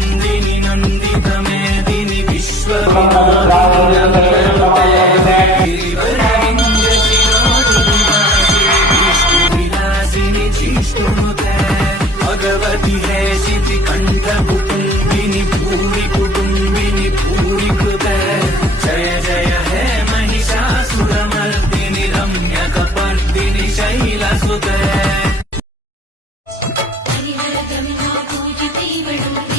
నందిని నందితమేదిని విశ్వ విలాసిని జిష్ణుతే భగవతి హే శితి కంఠ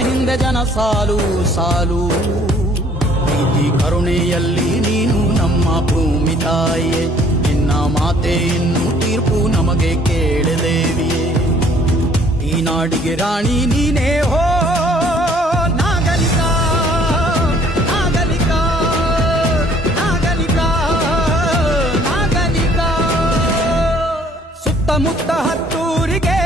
ಹಿಂದೆ ಜನ ಸಾಲು ಸಾಲು. ಪ್ರೀತಿ ಕರುಣೆಯಲ್ಲಿ ನೀನು ನಮ್ಮ ಭೂಮಿ ತಾಯಿಯೇ. ನಿನ್ನ ಮಾತೆ ಇನ್ನು ತೀರ್ಪು ನಮಗೆ ಕೇಳದೇವಿಯೇ ಈ ನಾಡಿಗೆ ರಾಣಿ ನೀನೇ ಹೋ ಸುತ್ತಮುತ್ತ ಹತ್ತೂರಿಗೆ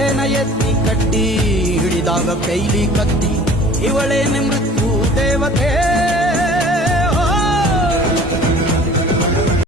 ಕಚ್ಚೆನ ಎತ್ತಿ ಕಟ್ಟಿ ಹಿಡಿದಾಗ ಕೈಲಿ ಕತ್ತಿ ಇವಳೇನೆ ಮೃತ್ಯು ದೇವತೆ.